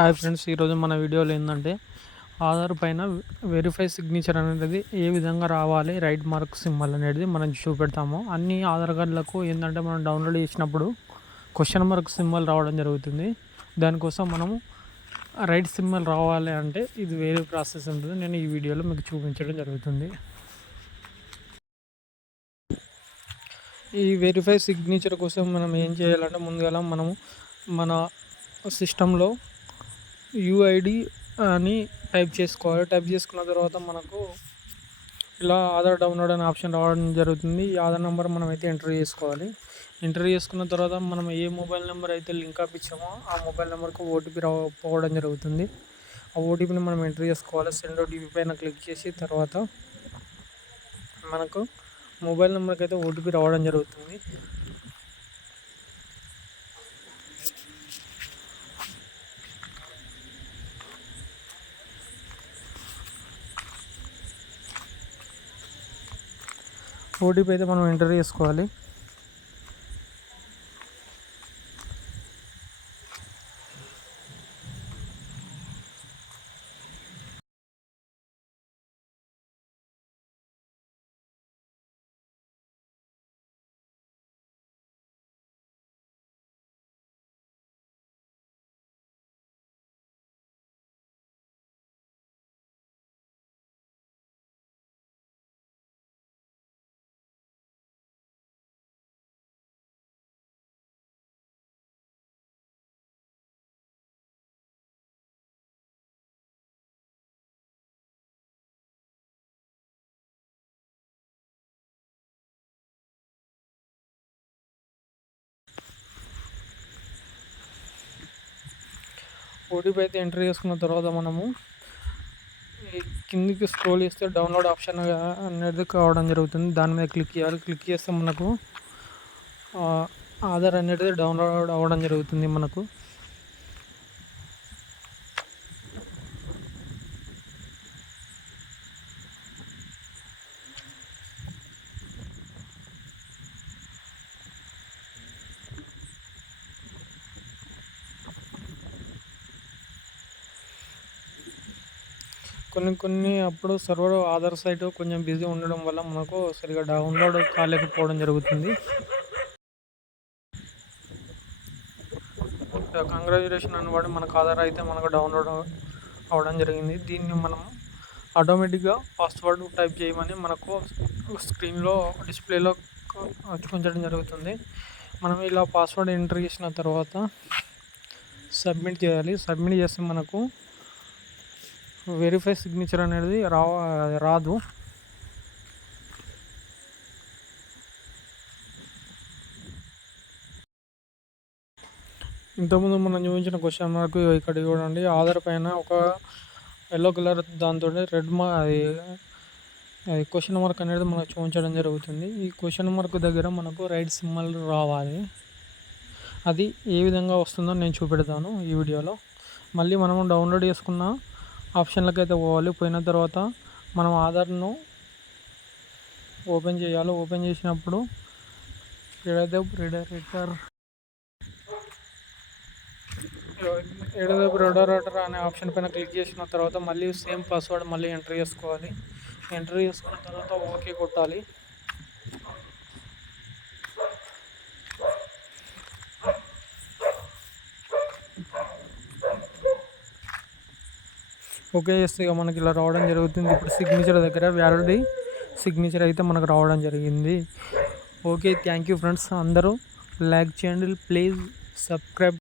Hi friends ఈరోజు మన వీడియోలో ఏంటంటే ఆధార్ పైన వెరిఫై సిగ్నేచర్ అనేది ఏ విధంగా రావాలి రైట్ మార్క్ సింబల్ అనేది మనం చూపెడతాము. అన్ని ఆధార్ కార్డులకు ఏంటంటే మనం డౌన్లోడ్ చేసినప్పుడు క్వశ్చన్ మార్క్ సింబల్ రావడం జరుగుతుంది. దానికోసం మనము రైట్ సింబల్ రావాలి అంటే ఇది వేరే ప్రాసెస్ ఉంటుంది. నేను ఈ వీడియోలో మీకు చూపించడం జరుగుతుంది. ఈ వెరిఫై సిగ్నేచర్ కోసం మనం ఏం చేయాలంటే ముందుగా మనము మన సిస్టంలో యూఐడి అని టైప్ చేసుకోవాలి. టైప్ చేసుకున్న తర్వాత మనకు ఇలా ఆధార్ డౌన్లోడ్ అనే ఆప్షన్ రావడం జరుగుతుంది. ఈ ఆధార్ నెంబర్ మనం అయితే ఎంటర్ చేసుకోవాలి. ఎంటర్ చేసుకున్న తర్వాత మనం ఏ మొబైల్ నెంబర్ అయితే లింక్ అప్ ఇచ్చామో ఆ మొబైల్ నెంబర్కి ఓటీపీ రావడం జరుగుతుంది. ఆ ఓటీపీని మనం ఎంటర్ చేసుకోవాలి. సెండ్ ఓటీపీ పైన క్లిక్ చేసి తర్వాత మనకు మొబైల్ నెంబర్కి అయితే ఓటీపీ రావడం జరుగుతుంది. ఓటీపీ అయితే మనం ఎంటర్ చేసుకోవాలి. ఓటీపీ అయితే ఎంటర్ చేసుకున్న తర్వాత మనము కిందికి స్క్రోల్ చేస్తే డౌన్లోడ్ ఆప్షన్ అనేది కావడం జరుగుతుంది. దాని మీద క్లిక్ చేయాలి. క్లిక్ చేస్తే మనకు ఆధార్ అనేది డౌన్లోడ్ అవ్వడం జరుగుతుంది మనకు. కొన్ని కొన్ని అప్పుడు సర్వర్ ఆధార్ సైట్ కొంచెం బిజీ ఉండడం వల్ల మనకు సరిగా డౌన్లోడ్ కాలేకపోవడం జరుగుతుంది. కంగ్రాచులేషన్ అనబడి మనకు ఆధార్ అయితే మనకు డౌన్లోడ్ అవ్వడం జరిగింది. దీన్ని మనం ఆటోమేటిక్గా పాస్వర్డ్ టైప్ చేయమని మనకు స్క్రీన్లో డిస్ప్లేలో చూపించడం జరుగుతుంది. మనం ఇలా పాస్వర్డ్ ఎంటర్ చేసిన తర్వాత సబ్మిట్ చేయాలి. సబ్మిట్ చేస్తే మనకు వెరిఫై సిగ్నేచర్ అనేది రా రాదు. ఇంతకుముందు మనం చూపించిన క్వశ్చన్ మార్క్ ఇక్కడ చూడండి. ఆధార్ పైన ఒక ఎల్లో కలర్ దాంతో రెడ్ మా అది క్వశ్చన్ మార్క్ అనేది మనకు చూపించడం జరుగుతుంది. ఈ క్వశ్చన్ మార్క్ దగ్గర మనకు రైట్ సింబల్ రావాలి. అది ఏ విధంగా వస్తుందో నేను చూపెడతాను ఈ వీడియోలో మళ్ళీ మనము డౌన్లోడ్ చేసుకున్న ఆప్షన్లకు అయితే పోవాలి. పోయిన తర్వాత మనం ఆధార్ను ఓపెన్ చేయాలి. ఓపెన్ చేసినప్పుడు ఎడదప్ రిడరేటర్ ఎడదప్ రిడరేటర్ అనే ఆప్షన్ పైన క్లిక్ చేసిన తర్వాత మళ్ళీ సేమ్ పాస్వర్డ్ మళ్ళీ ఎంటర్ చేసుకోవాలి. ఎంటర్ చేసుకున్న తర్వాత ఓకే కొట్టాలి. ఓకే చేస్తే ఇక మనకి ఇలా రావడం జరుగుతుంది. ఇప్పుడు సిగ్నేచర్ దగ్గర వ్యాలిడ్ సిగ్నేచర్ అయితే మనకు రావడం జరిగింది. ఓకే థ్యాంక్ యూ ఫ్రెండ్స్ అందరూ. లైక్ చేయండి ప్లీజ్ సబ్స్క్రైబ్